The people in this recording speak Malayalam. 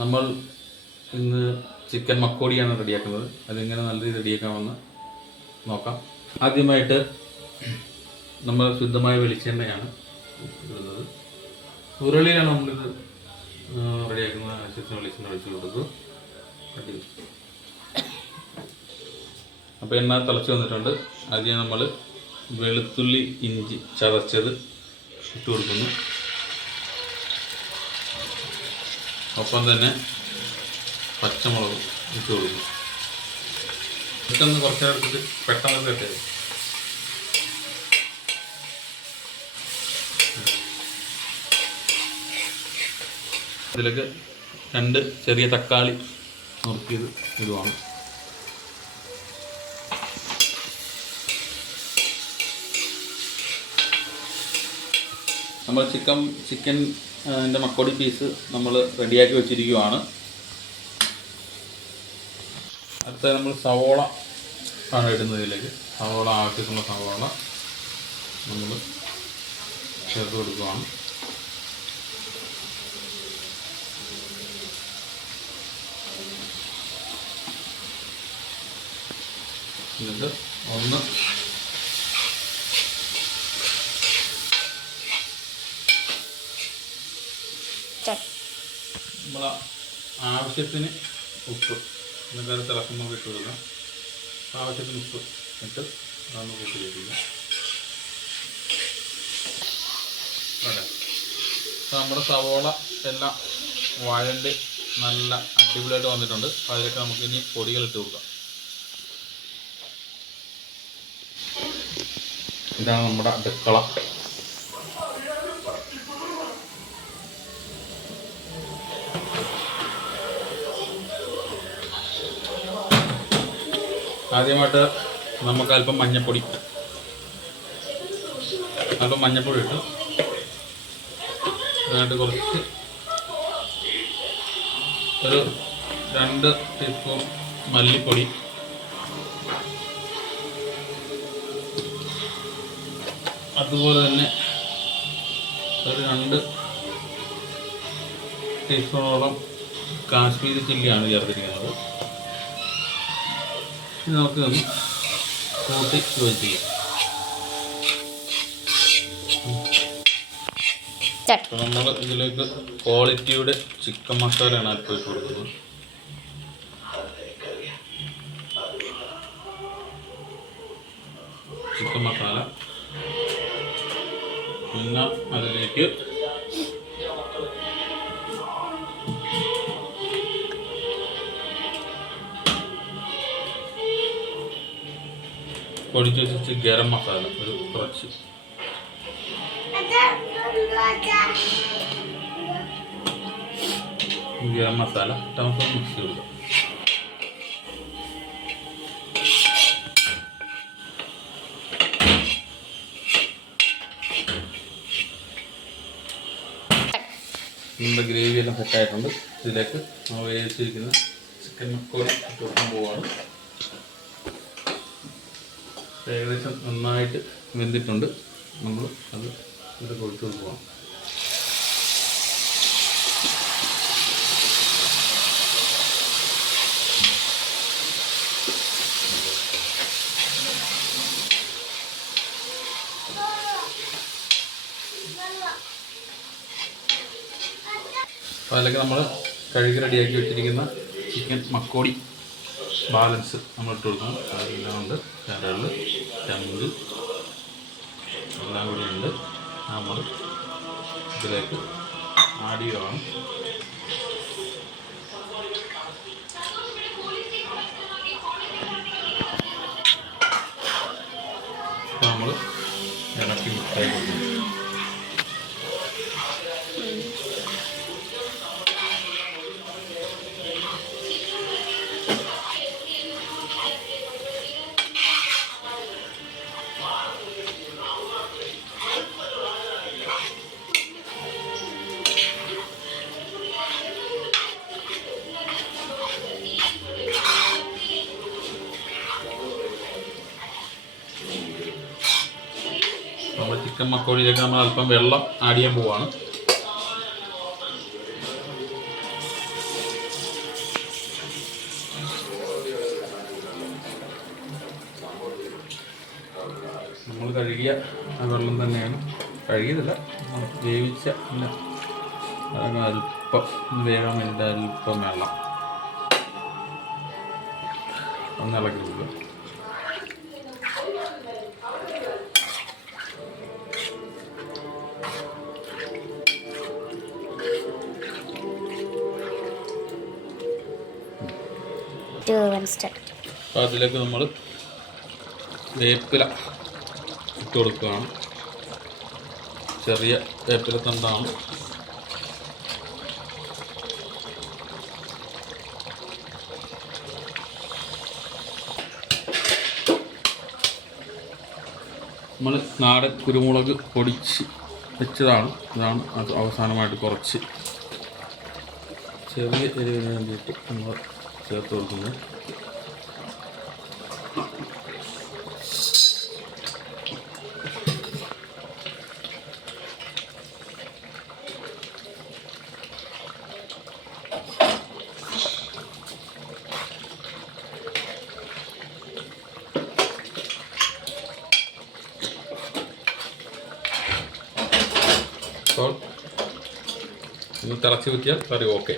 നമ്മൾ ഇന്ന് ചിക്കൻ മക്കോടിയാണ് റെഡിയാക്കുന്നത്. അതെങ്ങനെ നല്ല രീതിയിൽ റെഡിയാക്കാമെന്ന് നോക്കാം. ആദ്യമായിട്ട് നമ്മൾ ശുദ്ധമായ വെളിച്ചെണ്ണയാണ് ഇടുന്നത്. ഉരുളിയിലാണ് നമ്മളിത് റെഡിയാക്കുന്നത്. ആവശ്യത്തിന് വെളിച്ചെണ്ണ ഒഴിച്ച് കൊടുക്കും. അപ്പോൾ എണ്ണ തിളച്ച് വന്നിട്ടുണ്ട്. ആദ്യം നമ്മൾ വെളുത്തുള്ളി ഇഞ്ചി ചതച്ചത് ഇട്ട് കൊടുക്കുന്നു. ഒപ്പം തന്നെ പച്ചമുളക് ഇട്ട് കൊടുക്കും. ഇതൊന്ന് കുറച്ച് എടുത്തിട്ട് പെട്ടെന്ന് കേട്ടത്. ഇതിലേക്ക് 2 ചെറിയ തക്കാളി നുറുക്കിയത് ഇടുവാണ്. നമ്മൾ ചിക്കൻ്റെ മക്കോടി പീസ് നമ്മൾ റെഡിയാക്കി വെച്ചിരിക്കുകയാണ്. അടുത്ത നമ്മൾ സവോള ആണ് ഇടുന്നത്. ഇതിലേക്ക് സവോള ആവശ്യമുള്ള സവോള നമ്മൾ ചേർത്ത് കൊടുക്കുകയാണ്. എന്നിട്ട് ഒന്ന് നമ്മൾ ആവശ്യത്തിന് ഉപ്പ് എന്നിട്ട് തിളക്കുമ്പോൾ ഇട്ട് കൊടുക്കാം. ആവശ്യത്തിന് ഉപ്പ് ഇട്ട് അതൊന്ന് കൂട്ടി വയ്ക്കുക. അതെ, അപ്പോൾ നമ്മുടെ സവോള എല്ലാം വഴണ്ട് നല്ല അടിപൊളിയായിട്ട് വന്നിട്ടുണ്ട്. അപ്പോൾ അതിലേക്ക് നമുക്കിനി പൊടികൾ ഇട്ട് കൊടുക്കാം. ഇതാണ് നമ്മുടെ അടുക്കള. ആദ്യമായിട്ട് നമുക്ക് അല്പം മഞ്ഞൾപ്പൊടി ഇട്ടു. അതിനായിട്ട് കുറച്ച് ഒരു 2 ടീസ്പൂൺ മല്ലിപ്പൊടി, അതുപോലെ തന്നെ ഒരു 2 ടീസ്പൂണോളം കാശ്മീരി ചില്ലിയാണ് ചേർത്തിരിക്കുന്നത്. ഇത് നമുക്ക് ഒന്ന് കൂട്ടി യോജിപ്പിക്കാം. അപ്പോൾ നമ്മൾ ഇതിലേക്ക് ക്വാളിറ്റിയുടെ ചിക്കൻ മസാലയാണ് അല്പം ഇട്ട് കൊടുക്കുന്നത്. ചിക്കൻ മസാല, പിന്നെ അതിലേക്ക് പൊടിച്ച് വെച്ച് ഗരം മസാല ഒരു കുറച്ച്, ഗരം മസാല നമുക്ക് മിക്സ് കൊടുക്കാം. നമ്മുടെ ഗ്രേവി എല്ലാം സെറ്റായിട്ടുണ്ട്. ഇതിലേക്ക് നമ്മൾ വേവിച്ചിരിക്കുന്ന ചിക്കൻ മക്കോടി ഇട്ട് കൊടുക്കാൻ പോവുകയാണ്. ഏകദേശം നന്നായിട്ട് വെന്തിട്ടുണ്ട്. നമ്മൾ അത് ഇത് കൊടുത്തു പോകാം. അപ്പോൾ അതിലേക്ക് നമ്മൾ കഴുകി റെഡിയാക്കി വെച്ചിരിക്കുന്ന ചിക്കൻ മക്കോടി ബാലൻസ് നമ്മൾ ഇട്ട് കൊടുക്കണം. അതെല്ലാം ഉണ്ട്, കരള്, ചങ്ക് എല്ലാം കൂടി ഉണ്ട്. നമ്മൾ ഇതിലേക്ക് ആഡ് ചെയ്യുകയാണ്. അപ്പോൾ നമ്മൾ ഇളക്കി മിക്സായി കൊടുക്കണം. നമ്മൾ ചിക്കൻ മക്കോടിയിലേക്ക് നമ്മൾ അല്പം വെള്ളം ആഡ് ചെയ്യാൻ പോവുകയാണ്. നമ്മൾ കഴുകിയ വെള്ളം തന്നെയാണ്, കഴുകിയതല്ല വേവിച്ച അല്പം വേഗം വേണ്ടിയിട്ട് അല്പം വെള്ളം ഒന്ന് ഇളക്കി കൊടുക്കുക. അപ്പോൾ അതിലേക്ക് നമ്മൾ വേപ്പില ഇട്ട് കൊടുക്കുകയാണ്. ചെറിയ വേപ്പില തണ്ടാണ്. നമ്മൾ നാടൻ കുരുമുളക് പൊടിച്ച് വെച്ചതാണ്. ഇതാണ് അത് അവസാനമായിട്ട് കുറച്ച് ചെറിയ എരിവിന് വേണ്ടിയിട്ട് നമ്മൾ ചേർത്ത് കൊടുക്കുന്നത്. അപ്പോൾ ഇത് തിളച്ച് വെക്കിയാൽ കറി ഓക്കെ.